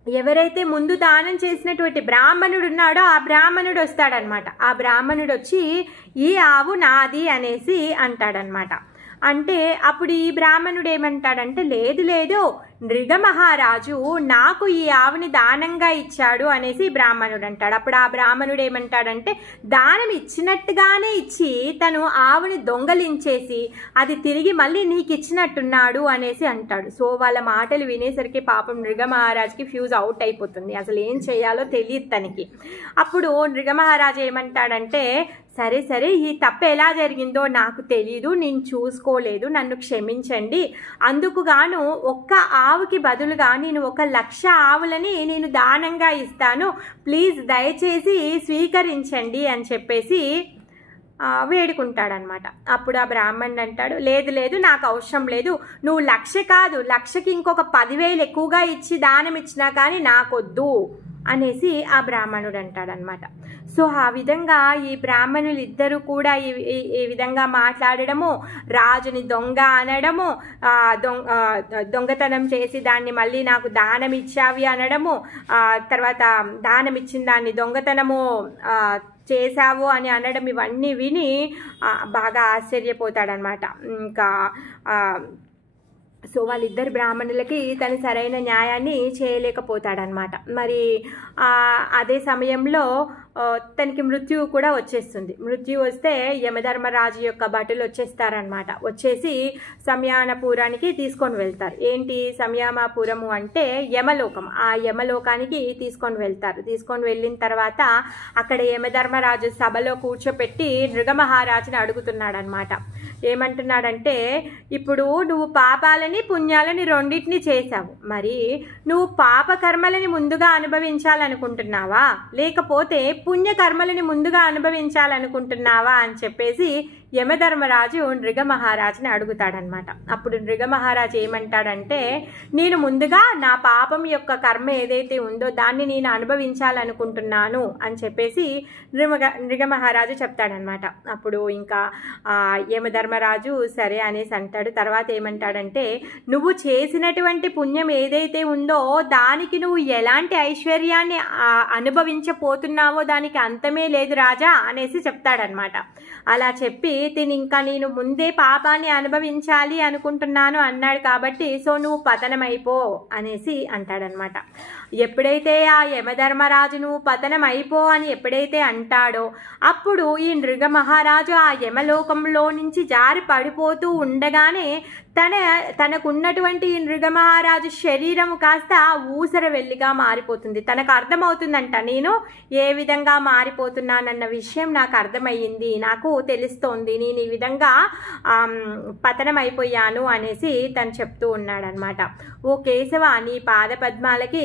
ఎవరైతే ముందు దానం చేసినటువంటి బ్రాహ్మణుడు ఉన్నాడో ఆ బ్రాహ్మణుడు వస్తాడనమాట. ఆ బ్రాహ్మణుడు వచ్చి ఈ ఆవు నాది అనేసి అంటాడనమాట. అంటే అప్పుడు ఈ బ్రాహ్మణుడు ఏమంటాడంటే, లేదు నృగ మహారాజు నాకు ఈ ఆవుని దానంగా ఇచ్చాడు అనేసి బ్రాహ్మణుడు అంటాడు. అప్పుడు ఆ బ్రాహ్మణుడు ఏమంటాడంటే, దానం ఇచ్చినట్టుగానే ఇచ్చి తను ఆవుని దొంగలించేసి అది తిరిగి మళ్ళీ నీకు ఇచ్చినట్టున్నాడు అనేసి అంటాడు. సో వాళ్ళ మాటలు వినేసరికి పాపం నృగ మహారాజుకి ఫ్యూజ్ అవుట్ అయిపోతుంది. అసలు ఏం చేయాలో తెలియదు తనకి. అప్పుడు నృగ మహారాజు ఏమంటాడంటే, సరే ఈ తప్పు ఎలా జరిగిందో నాకు తెలీదు, నేను చూసుకోలేదు, నన్ను క్షమించండి. అందుకు గాను ఒక్క ఆవుకి బదులుగా నేను 1,00,000 ఆవులని నేను దానంగా ఇస్తాను, ప్లీజ్ దయచేసి స్వీకరించండి అని చెప్పేసి వేడుకుంటాడనమాట. అప్పుడు ఆ బ్రాహ్మణుడు అంటాడు, లేదు నాకు అవసరం లేదు, నువ్వు 1,00,000 కాదు 1,00,000కి ఇంకొక 10,000 ఎక్కువగా ఇచ్చి దానం ఇచ్చినా కానీ నాకొద్దు అనేసి ఆ బ్రాహ్మణుడు అంటాడనమాట. సో ఆ విధంగా ఈ బ్రాహ్మణులు ఇద్దరు కూడా ఈ విధంగా మాట్లాడడము, రాజుని దొంగ అనడము, దొంగతనం చేసి దాన్ని మళ్ళీ నాకు దానం ఇచ్చావి అనడము, తర్వాత దానం ఇచ్చిన దాన్ని దొంగతనము చేశావు అని అనడం, ఇవన్నీ విని బాగా ఆశ్చర్యపోతాడనమాట. ఇంకా సో వాళ్ళిద్దరు బ్రాహ్మణులకి తను సరైన న్యాయాన్ని చేయలేకపోతాడనమాట. మరి అదే సమయంలో తనకి మృత్యువు కూడా వచ్చేస్తుంది. మృత్యు వస్తే యమధర్మరాజు యొక్క భటులు వచ్చేస్తారనమాట. వచ్చేసి సంయానపురానికి తీసుకొని వెళ్తారు. ఏంటి సంయామపురము అంటే యమలోకం. ఆ యమలోకానికి తీసుకొని వెళ్తారు. తీసుకొని వెళ్ళిన తర్వాత అక్కడ యమధర్మరాజు సభలో కూర్చోపెట్టి నృగమహారాజుని అడుగుతున్నాడు అనమాట. ఏమంటున్నాడంటే, ఇప్పుడు నువ్వు పాపాలని పుణ్యాలని రెండింటిని చేశావు, మరి నువ్వు పాప కర్మలని ముందుగా అనుభవించాలనుకుంటున్నావా లేకపోతే పుణ్యకర్మలని ముందుగా అనుభవించాలనుకుంటున్నావా అని చెప్పేసి యమధర్మరాజు నృగ మహారాజుని అడుగుతాడనమాట. అప్పుడు నృగ మహారాజు ఏమంటాడంటే, నేను ముందుగా నా పాపం యొక్క కర్మ ఏదైతే ఉందో దాన్ని నేను అనుభవించాలనుకుంటున్నాను అని చెప్పేసి నృగ మహారాజు చెప్తాడనమాట. అప్పుడు ఇంకా యమధర్మరాజు సరే అనేసి అంటాడు. తర్వాత ఏమంటాడంటే, నువ్వు చేసినటువంటి పుణ్యం ఏదైతే ఉందో దానికి నువ్వు ఎలాంటి ఐశ్వర్యాన్ని అనుభవించబోతున్నావో దానికి అంతమే లేదు రాజా అనేసి చెప్తాడనమాట. అలా చెప్పి ఇంకా నేను ముందే పాపాన్ని అనుభవించాలి అనుకుంటున్నాను అన్నాడు కాబట్టి సో నువ్వు పతనమైపో అనేసి అంటాడనమాట. ఎప్పుడైతే ఆ యమధర్మరాజు నువ్వు పతనం అయిపో అని ఎప్పుడైతే అంటాడో అప్పుడు ఈ నృగ మహారాజు ఆ యమలోకంలో నుంచి జారి పడిపోతూ ఉండగానే తనకున్నటువంటి నృగ మహారాజు శరీరం కాస్త ఊసర వెల్లిగా మారిపోతుంది. తనకు అర్థమవుతుందంట, నేను ఏ విధంగా మారిపోతున్నానన్న విషయం నాకు అర్థమయ్యింది, నాకు తెలుస్తోంది, నేను ఈ విధంగా పతనం అయిపోయాను అనేసి తను చెప్తూ ఉన్నాడనమాట. ఓ కేశవ, నీ పాద పద్మాలకి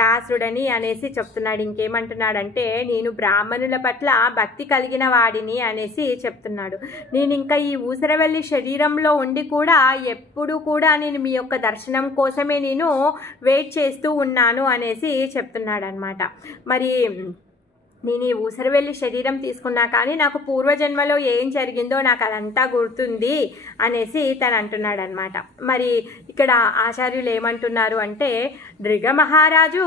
దాసుడని అనేసి చెప్తున్నాడు. ఇంకేమంటున్నాడంటే, నేను బ్రాహ్మణుల పట్ల భక్తి కలిగిన వాడిని అనేసి చెప్తున్నాడు. నేను ఇంకా ఈ ఊసరవెల్లి శరీరంలో ఉండి కూడా ఎప్పుడు కూడా నేను మీ యొక్క దర్శనం కోసమే నేను వెయిట్ చేస్తూ ఉన్నాను అనేసి చెప్తున్నాడు అనమాట. మరి నేను ఈ ఊసరవెల్లి శరీరం తీసుకున్నా కానీ నాకు పూర్వజన్మలో ఏం జరిగిందో నాకు అదంతా గుర్తుంది అనేసి తను అంటున్నాడు అనమాట. మరి ఇక్కడ ఆచార్యులు ఏమంటున్నారు అంటే, నృగ మహారాజు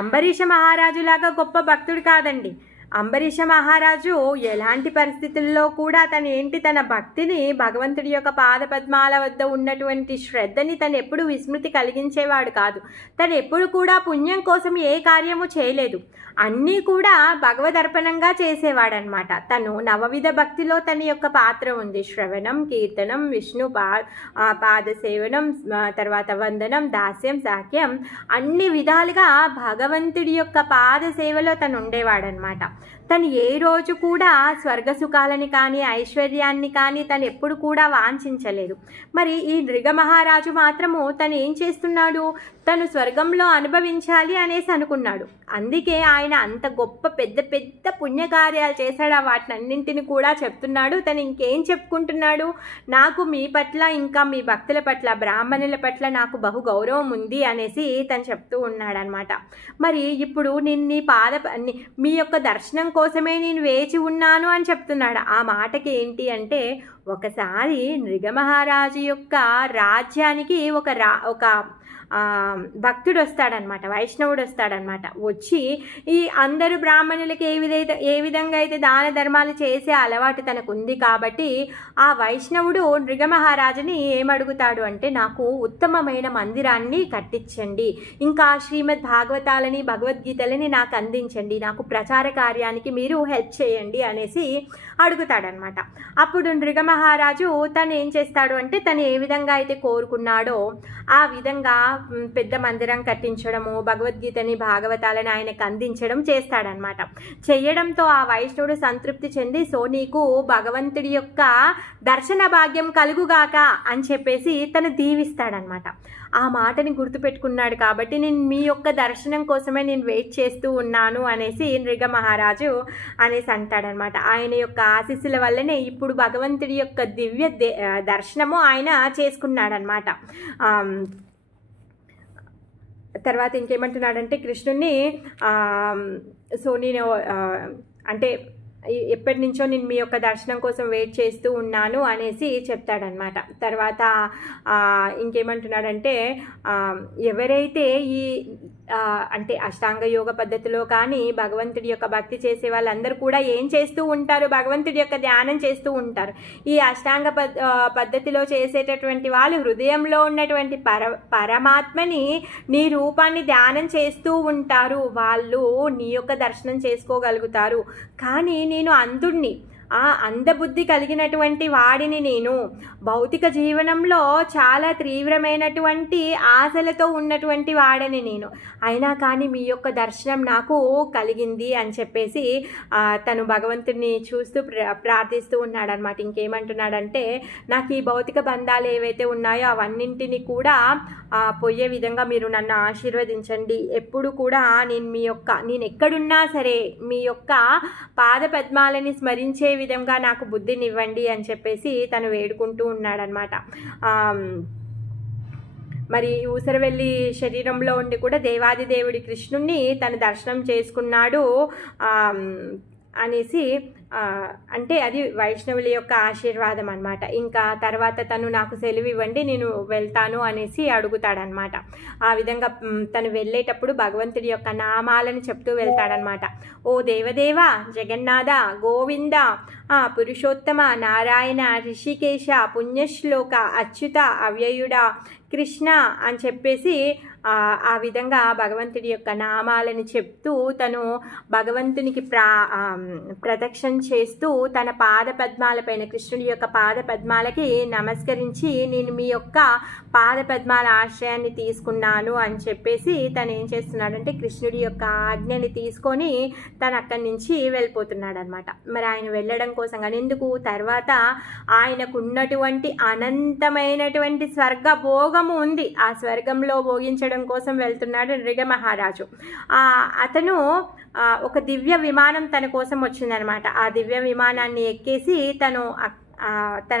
అంబరీష మహారాజు లాగా గొప్ప భక్తుడు కాదండి. అంబరీష మహారాజు ఎలాంటి పరిస్థితుల్లో కూడా తన భక్తిని, భగవంతుడి యొక్క పాద పద్మాల వద్ద ఉన్నటువంటి శ్రద్ధని తను ఎప్పుడు విస్మృతి కలిగించేవాడు కాదు. తను ఎప్పుడు కూడా పుణ్యం కోసం ఏ కార్యము చేయలేదు, అన్నీ కూడా భగవదర్పణంగా చేసేవాడనమాట. తను నవవిధ భక్తిలో తన యొక్క పాత్ర ఉంది. శ్రవణం, కీర్తనం, విష్ణు పాద సేవనం, తర్వాత వందనం, దాస్యం, సాఖ్యం, అన్ని విధాలుగా భగవంతుడి యొక్క పాద సేవలో తను ఉండేవాడనమాట. తను ఏ రోజు కూడా స్వర్గ సుఖాలని కానీ ఐశ్వర్యాన్ని కానీ తను ఎప్పుడు కూడా వాంఛించలేదు. మరి ఈ నృగ మహారాజు మాత్రము తను ఏం చేస్తున్నాడు, తను స్వర్గంలో అనుభవించాలి అనేసి అనుకున్నాడు. అందుకే ఆయన అంత గొప్ప పెద్ద పెద్ద పుణ్యకార్యాలు చేశాడు. వాటిని అన్నింటిని కూడా చెప్తున్నాడు. తను ఇంకేం చెప్పుకుంటున్నాడు, నాకు మీ పట్ల, ఇంకా మీ భక్తుల పట్ల, బ్రాహ్మణుల పట్ల నాకు బహు గౌరవం ఉంది అనేసి తను చెప్తూ ఉన్నాడు అనమాట. మరి ఇప్పుడు నేను మీ యొక్క దర్శనం కోసమే నేను వేచి ఉన్నాను అని చెప్తున్నాడు. ఆ మాటకి ఏంటి అంటే, ఒకసారి నృగ మహారాజు యొక్క రాజ్యానికి ఒక భక్తుడు వస్తాడనమాట, వైష్ణవుడు వస్తాడనమాట. వచ్చి ఈ అందరు బ్రాహ్మణులకి ఏ విధంగా అయితే దాన ధర్మాలు చేసే అలవాటు తనకు ఉంది కాబట్టి ఆ వైష్ణవుడు నృగ మహారాజుని ఏమడుగుతాడు అంటే, నాకు ఉత్తమమైన మందిరాన్ని కట్టించండి, ఇంకా శ్రీమద్ భాగవతాలని, భగవద్గీతలని నాకు అందించండి, నాకు ప్రచార కార్యానికి మీరు హెల్ప్ చేయండి అనేసి అడుగుతాడనమాట. అప్పుడు నృగ మహారాజు తను ఏం చేస్తాడు అంటే, తను ఏ విధంగా అయితే కోరుకున్నాడో ఆ విధంగా పెద్ద మందిరం కట్టించడము, భగవద్గీతని, భాగవతాలని ఆయనకు అందించడం చేస్తాడనమాట. చేయడంతో ఆ వైష్ణవుడు సంతృప్తి చెంది, సో నీకు భగవంతుడి యొక్క దర్శన భాగ్యం కలుగుగాక అని చెప్పేసి తను దీవిస్తాడనమాట. ఆ మాటని గుర్తుపెట్టుకున్నాడు కాబట్టి నేను మీ యొక్క దర్శనం కోసమే నేను వెయిట్ చేస్తూ ఉన్నాను అనేసి నృగ మహారాజు అనేసి అంటాడనమాట. ఆయన యొక్క ఆశీస్సుల వల్లనే ఇప్పుడు భగవంతుడి యొక్క దివ్య దర్శనము ఆయన చేసుకున్నాడనమాట. తర్వాత ఇంకేమంటున్నాడంటే, కృష్ణుని సో నేను అంటే ఎప్పటి నుంచో నేను మీ యొక్క దర్శనం కోసం వెయిట్ చేస్తూ ఉన్నాను అనేసి చెప్తాడనమాట. తర్వాత ఇంకేమంటున్నాడంటే, ఎవరైతే ఈ అంటే అష్టాంగ యోగ పద్ధతిలో కానీ భగవంతుడి యొక్క భక్తి చేసే వాళ్ళందరూ కూడా ఏం చేస్తూ ఉంటారు, భగవంతుడి యొక్క ధ్యానం చేస్తూ ఉంటారు. ఈ అష్టాంగ పద్ధతిలో చేసేటటువంటి వాళ్ళు హృదయంలో ఉన్నటువంటి పరమాత్మని, నీ రూపాన్ని ధ్యానం చేస్తూ ఉంటారు. వాళ్ళు నీ యొక్క దర్శనం చేసుకోగలుగుతారు. కానీ నేను అంధుడిని, ఆ అందబుద్ధి కలిగినటువంటి వాడిని నేను. భౌతిక జీవనంలో చాలా తీవ్రమైనటువంటి ఆశలతో ఉన్నటువంటి వాడిని నేను. అయినా కానీ మీ యొక్క దర్శనం నాకు కలిగింది అని చెప్పేసి తను భగవంతుడిని చూస్తూ ప్రార్థిస్తూ ఉన్నాడనమాట. ఇంకేమంటున్నాడంటే, నాకు ఈ భౌతిక బంధాలు ఏవైతే ఉన్నాయో అవన్నింటినీ కూడా పోయే విధంగా మీరు నన్ను ఆశీర్వదించండి. ఎప్పుడు కూడా నేను ఎక్కడున్నా సరే మీ యొక్క పాద పద్మాలని స్మరించే విధంగా నాకు బుద్ధినివ్వండి అని చెప్పేసి తను వేడుకుంటూ ఉన్నాడనమాట. మరి ఊసరవెల్లి శరీరంలో ఉండి కూడా దేవాది దేవుడి కృష్ణుణ్ణి తను దర్శనం చేసుకున్నాడు అనేసి అంటే అది వైష్ణవుల యొక్క ఆశీర్వాదం అనమాట. ఇంకా తర్వాత తను నాకు సెలవు ఇవ్వండి, నేను వెళ్తాను అనేసి అడుగుతాడనమాట. ఆ విధంగా తను వెళ్ళేటప్పుడు భగవంతుడి యొక్క నామాలను చెప్తూ వెళ్తాడనమాట. ఓ దేవదేవ, జగన్నాథ, గోవింద, పురుషోత్తమ, నారాయణ, ఋషికేశ, పుణ్యశ్లోక, అచ్యుత, అవ్యయుడ, కృష్ణ అని చెప్పేసి ఆ విధంగా భగవంతుడి యొక్క నామాలను చెప్తూ తను భగవంతునికి ప్రదక్షిణ చేస్తూ తన పాద పద్మాలపైన కృష్ణుడి యొక్క పాద పద్మాలకి నమస్కరించి నేను మీ యొక్క పాద పద్మాల ఆశ్రయాన్ని తీసుకున్నాను అని చెప్పేసి తను ఏం చేస్తున్నాడంటే కృష్ణుడి యొక్క ఆజ్ఞని తీసుకొని తను అక్కడి నుంచి వెళ్ళిపోతున్నాడు అనమాట. మరి ఆయన వెళ్ళడం కోసం కానీ ఎందుకు, తర్వాత ఆయనకున్నటువంటి అనంతమైనటువంటి స్వర్గ భోగము ఉంది, ఆ స్వర్గంలో భోగించడం కోసం వెళ్తున్నాడు నృగ మహారాజు. అతను ఒక దివ్య విమానం తన కోసం వచ్చిందనమాట. ఆ దివ్య విమానాన్ని ఎక్కేసి తను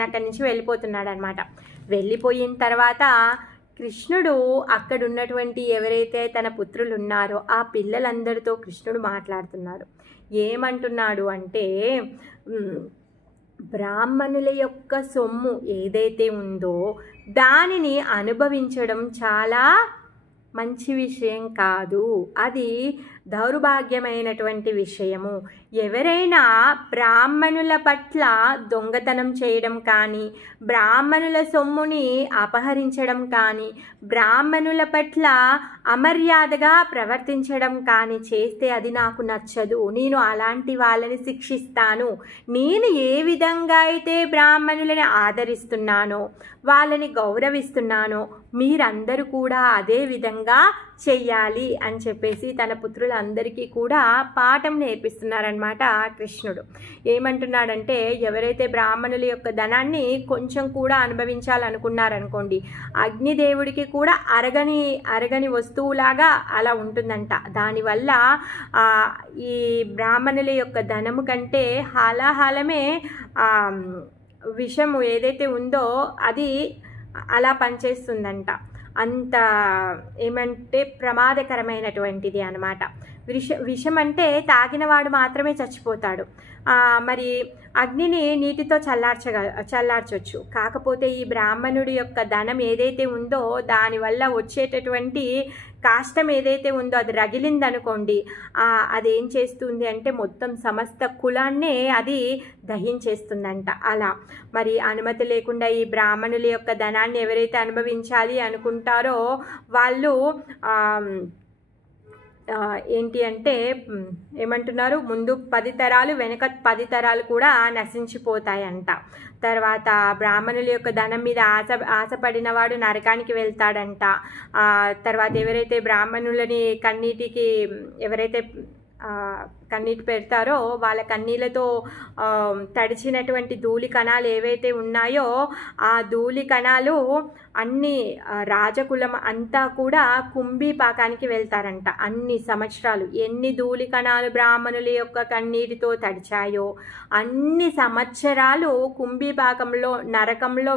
అక్కడి నుంచి వెళ్ళిపోతున్నాడు అనమాట. వెళ్ళిపోయిన తర్వాత కృష్ణుడు అక్కడ ఉన్నటువంటి ఎవరైతే తన పుత్రులు ఉన్నారో ఆ పిల్లలందరితో కృష్ణుడు మాట్లాడుతున్నాడు. ఏమంటున్నాడు అంటే, బ్రాహ్మణుల యొక్క సొమ్ము ఏదైతే ఉందో దానిని అనుభవించడం చాలా మంచి విషయం కాదు, అది దౌర్భాగ్యమైనటువంటి విషయము. ఎవరైనా బ్రాహ్మణుల పట్ల దొంగతనం చేయడం కానీ, బ్రాహ్మణుల సొమ్ముని అపహరించడం కానీ, బ్రాహ్మణుల పట్ల అమర్యాదగా ప్రవర్తించడం కానీ చేస్తే అది నాకు నచ్చదు. నేను అలాంటి వాళ్ళని శిక్షిస్తాను. నేను ఏ విధంగా అయితే బ్రాహ్మణులని ఆదరిస్తున్నానో, వాళ్ళని గౌరవిస్తున్నానో మీరందరూ కూడా అదే విధంగా చెయ్యాలి అని చెప్పేసి తన పుత్రులందరికీ కూడా పాఠం నేర్పిస్తున్నారనమాట కృష్ణుడు. ఏమంటున్నాడంటే, ఎవరైతే బ్రాహ్మణుల యొక్క ధనాన్ని కొంచెం కూడా అనుభవించాలనుకున్నారనుకోండి, అగ్నిదేవుడికి కూడా అరగని వస్తువులాగా అలా ఉంటుందంట. దానివల్ల ఈ బ్రాహ్మణుల యొక్క ధనము కంటే హాలాహాలమే విషము ఏదైతే ఉందో అది అలా పనిచేస్తుందంట. అంత ఏమంటే ప్రమాదకరమైనటువంటిది అన్నమాట. విషం అంటే తాగినవాడు మాత్రమే చచ్చిపోతాడు. మరి అగ్నిని నీటితో చల్లార్చొచ్చు. కాకపోతే ఈ బ్రాహ్మణుడి యొక్క ధనం ఏదైతే ఉందో దానివల్ల వచ్చేటటువంటి కాష్టం ఏదైతే ఉందో అది రగిలిందనుకోండి, అదేం చేస్తుంది అంటే మొత్తం సమస్త కులాన్నే అది దహించేస్తుందంట. అలా మరి అనుమతి లేకుండా ఈ బ్రాహ్మణుల యొక్క ధనాన్ని ఎవరైతే అనుభవించాలి అనుకుంటారో వాళ్ళు ఏంటి అంటే ఏమంటున్నారు, ముందు 10 తరాలు వెనక 10 తరాలు కూడా నశించిపోతాయంట. తర్వాత బ్రాహ్మణుల యొక్క ధనం మీద ఆశపడినవాడు నరకానికి వెళ్తాడంట. తర్వాత ఎవరైతే బ్రాహ్మణులని కన్నీటికి ఎవరైతే కన్నీటి పెడతారో వాళ్ళ కన్నీళ్ళతో తడిచినటువంటి ధూళి కణాలు ఏవైతే ఉన్నాయో ఆ ధూళి కణాలు అన్ని రాజకులం అంతా కూడా కుంభీపాకానికి వెళ్తారంట. అన్ని సంవత్సరాలు ఎన్ని ధూళి కణాలు బ్రాహ్మణుల యొక్క కన్నీటితో తడిచాయో అన్ని సంవత్సరాలు కుంభీపాకంలో నరకంలో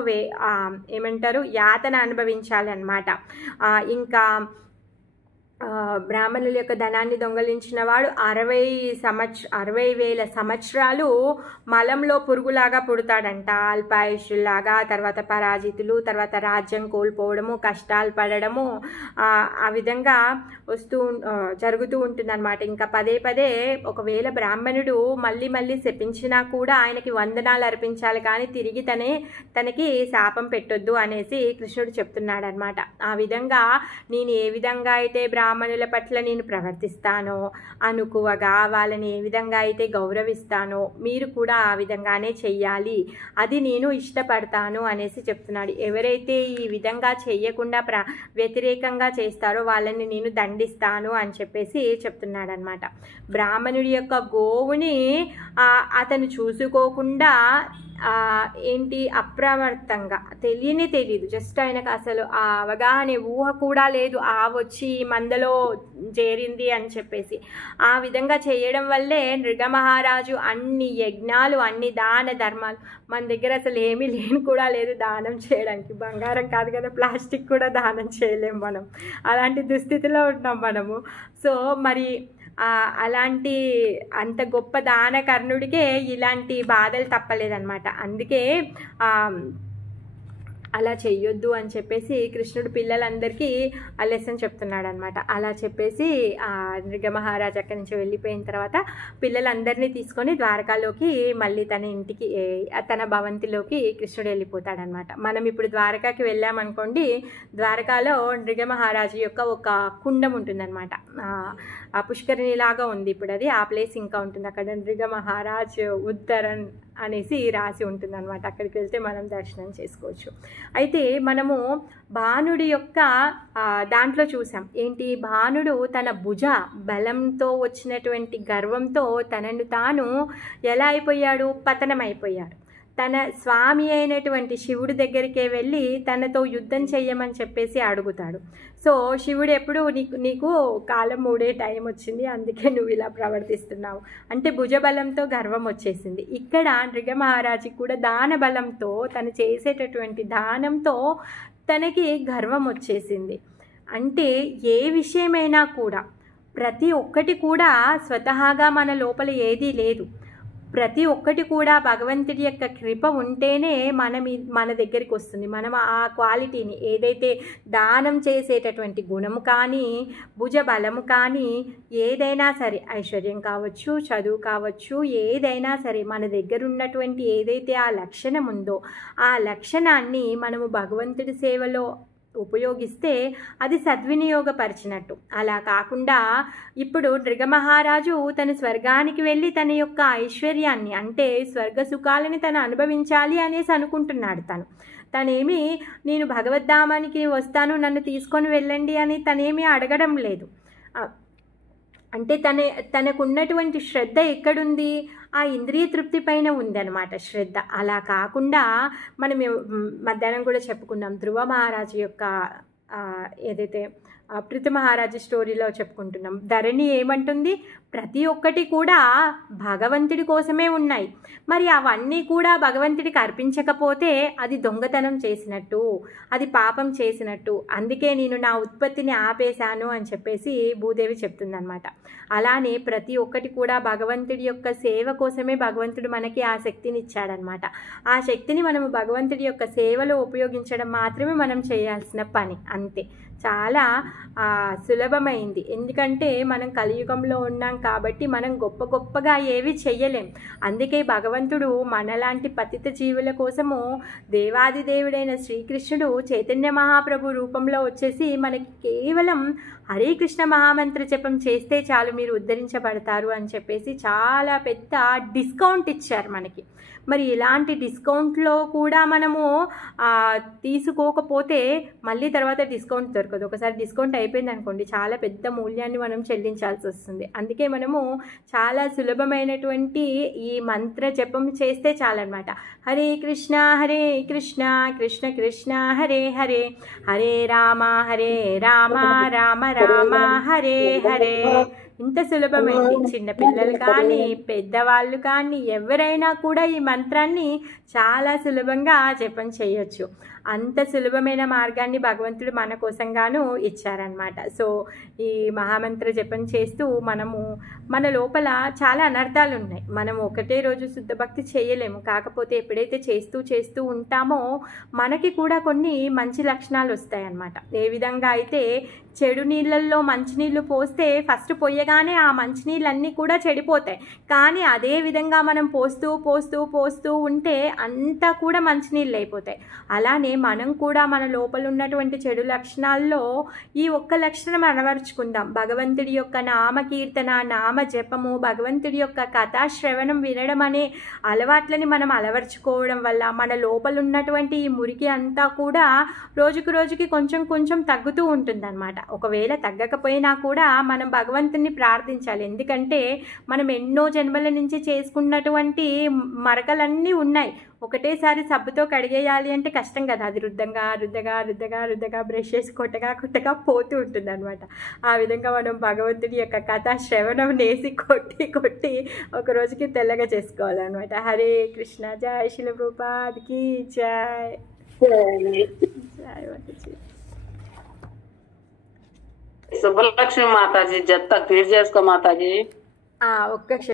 ఏమంటారు యాతన అనుభవించాలన్నమాట. ఇంకా బ్రాహ్మణుల యొక్క ధనాన్ని దొంగలించిన వాడు 60,000 సంవత్సరాలు మలంలో పురుగులాగా పుడతాడంట, అల్పాయుషులాగా. తర్వాత పరాజితులు, తర్వాత రాజ్యం కోల్పోవడము, కష్టాలు పడడము, ఆ విధంగా జరుగుతూ ఉంటుందన్నమాట. ఇంకా పదే ఒకవేళ బ్రాహ్మణుడు మళ్ళీ శపించినా కూడా ఆయనకి వందనాలు అర్పించాలి, కానీ తిరిగి తనకి శాపం పెట్టొద్దు అనేసి కృష్ణుడు చెప్తున్నాడు అనమాట. ఆ విధంగా నేను ఏ విధంగా అయితే బ్రాహ్మణుల పట్ల నేను ప్రవర్తిస్తానో, అనుకువగా వాళ్ళని ఏ విధంగా అయితే గౌరవిస్తానో మీరు కూడా ఆ విధంగానే చెయ్యాలి, అది నేను ఇష్టపడతాను అనేసి చెప్తున్నాడు. ఎవరైతే ఈ విధంగా చెయ్యకుండా వ్యతిరేకంగా చేస్తారో వాళ్ళని నేను దండిస్తాను అని చెప్పేసి చెప్తున్నాడు అనమాట. బ్రాహ్మణుడి యొక్క గోవుని అతను చూసుకోకుండా అప్రమత్తంగా తెలియదు, జస్ట్ ఆయనకు అసలు ఆ అవగాహన ఊహ కూడా లేదు వచ్చి మందలో చేరింది అని చెప్పేసి. ఆ విధంగా చేయడం వల్లే నృగమహారాజు అన్ని యజ్ఞాలు, అన్ని దాన ధర్మాలు, మన దగ్గర అసలు ఏమీ లేని కూడా లేదు దానం చేయడానికి, బంగారం కాదు కదా ప్లాస్టిక్ కూడా దానం చేయలేము మనం, అలాంటి దుస్థితిలో ఉన్నాం మనము. సో మరి అలాంటి అంత గొప్ప దానకర్ణుడికే ఇలాంటి బాధలు తప్పలేదన్నమాట. అందుకే అలా చెయ్యొద్దు అని చెప్పేసి కృష్ణుడు పిల్లలందరికీ ఆ లెసన్ చెప్తున్నాడు అనమాట. అలా చెప్పేసి నృగమహారాజు అక్కడి నుంచి వెళ్ళిపోయిన తర్వాత పిల్లలందరినీ తీసుకొని ద్వారకాలోకి మళ్ళీ తన ఇంటికి తన భవంతిలోకి కృష్ణుడు వెళ్ళిపోతాడనమాట. మనం ఇప్పుడు ద్వారకాకి వెళ్ళామనుకోండి, ద్వారకాలో నృగమహారాజు యొక్క ఒక కుండం ఉంటుందన్నమాట. ఆ పుష్కరిణిలాగా ఉంది ఇప్పుడు అది, ఆ ప్లేస్ ఇంకా ఉంటుంది. అక్కడ నృగమహారాజ్ ఉత్తరన్ అనేసి రాసి ఉంటుందన్నమాట. అక్కడికి వెళ్తే మనం దర్శనం చేసుకోవచ్చు. అయితే మనము భానుడి యొక్క దాంట్లో చూసాం ఏంటి, భానుడు తన భుజ బలంతో వచ్చినటువంటి గర్వంతో తనను తాను ఎలా అయిపోయాడు, పతనం అయిపోయాడు. తన స్వామి అయినటువంటి శివుడి దగ్గరికే వెళ్ళి తనతో యుద్ధం చెయ్యమని చెప్పేసి అడుగుతాడు. సో శివుడు ఎప్పుడు నీకు కాలం మూడే టైం వచ్చింది, అందుకే నువ్వు ఇలా ప్రవర్తిస్తున్నావు అంటే భుజబలంతో గర్వం వచ్చేసింది. ఇక్కడ నృగమహారాజుకి కూడా దాన బలంతో తను చేసేటటువంటి దానంతో తనకి గర్వం వచ్చేసింది. అంటే ఏ విషయమైనా కూడా ప్రతి ఒక్కటి కూడా స్వతహాగా మన లోపల ఏదీ లేదు, ప్రతి ఒక్కటి కూడా భగవంతుడి యొక్క కృప ఉంటేనే మన దగ్గరికి వస్తుంది. మనం ఆ క్వాలిటీని ఏదైతే దానం చేసేటటువంటి గుణము కానీ, భుజ బలము కానీ, ఏదైనా సరే ఐశ్వర్యం కావచ్చు, చదువు కావచ్చు, ఏదైనా సరే మన దగ్గర ఉన్నటువంటి ఏదైతే ఆ లక్షణం ఉందో ఆ లక్షణాన్ని మనము భగవంతుడి సేవలో ఉపయోగిస్తే అది సద్వినియోగపరిచినట్టు. అలా కాకుండా ఇప్పుడు నృగమహారాజు తన స్వర్గానికి వెళ్ళి తన యొక్క ఐశ్వర్యాన్ని అంటే స్వర్గ సుఖాలని తను అనుభవించాలి అనేసి అనుకుంటున్నాడు. తనేమి నేను భగవద్ధామానికి వస్తాను నన్ను తీసుకొని వెళ్ళండి అని తనేమీ అడగడం లేదు. అంటే తనకున్నటువంటి శ్రద్ధ ఎక్కడుంది, ఆ ఇంద్రియ తృప్తి పైన ఉందన్నమాట శ్రద్ధ. అలా కాకుండా మనం మధ్యాహ్నం కూడా చెప్పుకున్నాం ధ్రువ మహారాజు యొక్క ఏదైతే పృథు మహారాజు స్టోరీలో చెప్పుకుంటున్నాం. ధరణి ఏమంటుంది, ప్రతి ఒక్కటి కూడా భగవంతుడి కోసమే ఉన్నాయి, మరి అవన్నీ కూడా భగవంతుడికి అర్పించకపోతే అది దొంగతనం చేసినట్టు, అది పాపం చేసినట్టు, అందుకే నేను నా ఉత్పత్తిని ఆపేశాను అని చెప్పేసి భూదేవి చెప్తుందనమాట. అలానే ప్రతి ఒక్కటి కూడా భగవంతుడి యొక్క సేవ కోసమే భగవంతుడు మనకి ఆ శక్తిని ఇచ్చాడనమాట. ఆ శక్తిని మనము భగవంతుడి యొక్క సేవలో ఉపయోగించడం మాత్రమే మనం చేయాల్సిన పని, అంతే. చాలా సులభమైంది, ఎందుకంటే మనం కలియుగంలో ఉన్నాం కాబట్టి మనం గొప్పగా ఏవి చెయ్యలేం. అందుకే భగవంతుడు మనలాంటి పతిత జీవుల కోసము దేవాదిదేవుడైన శ్రీకృష్ణుడు చైతన్య మహాప్రభు రూపంలో వచ్చేసి మనకి కేవలం హరే కృష్ణ మహామంత్ర జపం చేస్తే చాలు మీరు ఉద్ధరించబడతారు అని చెప్పేసి చాలా పెద్ద డిస్కౌంట్ ఇచ్చారు మనకి. మరి ఇలాంటి డిస్కౌంట్లో కూడా మనము తీసుకోకపోతే మళ్ళీ తర్వాత డిస్కౌంట్ దొరకదు. ఒకసారి డిస్కౌంట్ అయిపోయింది అనుకోండి చాలా పెద్ద మూల్యాన్ని మనం చెల్లించాల్సి వస్తుంది. అందుకే మనము చాలా సులభమైనటువంటి ఈ మంత్ర జపం చేస్తే చాలన్నమాట. హరే కృష్ణ కృష్ణ కృష్ణ హరే హరే, హరే రామ రామ రామ హరే హరే. ఇంత సులభమైంది. చిన్నపిల్లలు కానీ పెద్దవాళ్ళు కానీ ఎవరైనా కూడా ఈ మంత్రాన్ని చాలా సులభంగా జపం చేయొచ్చు. అంత సులభమైన మార్గాన్ని భగవంతుడు మన కోసంగాను ఇచ్చారనమాట. సో ఈ మహామంత్ర జపం చేస్తూ మనము మన లోపల చాలా అనర్థాలు ఉన్నాయి. మనం ఒకటే రోజు శుద్ధ భక్తి చేయలేము. కాకపోతే ఎప్పుడైతే చేస్తూ ఉంటామో మనకి కూడా కొన్ని మంచి లక్షణాలు వస్తాయన్నమాట. ఏ విధంగా అయితే చెడు నీళ్ళల్లో మంచినీళ్ళు పోస్తే ఫస్ట్ పోయగానే ఆ మంచినీళ్ళన్నీ కూడా చెడిపోతాయి. కానీ అదే విధంగా మనం పోస్తూ ఉంటే అంతా కూడా మంచినీళ్ళు అయిపోతాయి. అలానే మనం కూడా మన లోపల ఉన్నటువంటి చెడు లక్షణాల్లో ఈ ఒక్క లక్షణం అలవర్చుకుందాం. భగవంతుడి యొక్క నామకీర్తన, నామ జపము, భగవంతుడి యొక్క కథాశ్రవణం వినడం అనే అలవాట్లని మనం అలవర్చుకోవడం వల్ల మన లోపల ఉన్నటువంటి ఈ మురికి అంతా కూడా రోజుకు రోజుకి కొంచెం కొంచెం తగ్గుతూ ఉంటుందన్నమాట. ఒకవేళ తగ్గకపోయినా కూడా మనం భగవంతుని ప్రార్థించాలి. ఎందుకంటే మనం ఎన్నో జన్మల నుంచి చేసుకున్నటువంటి మరకలన్నీ ఉన్నాయి. ఒకటేసారి సబ్బుతో కడిగేయాలి అంటే కష్టం కదా. అది రుద్దగా రుద్దగా రుద్దగా రుద్దగా బ్రష్ చేసి కొట్టగా కొట్టగా పోతూ ఉంటుంది అనమాట. ఆ విధంగా మనం భగవంతుడి యొక్క కథ శ్రవణం నేసి కొట్టి కొట్టి ఒక రోజుకి తెల్లగా చేసుకోవాలన్నమాట. హరే కృష్ణ. జై శిల ప్రభుపాద్కి జై. జై మాతాజీ. శుభలక్ష్మి మాతాజీ జత్త క్లియర్ చేసుకో మాతాజీ. ఒక్క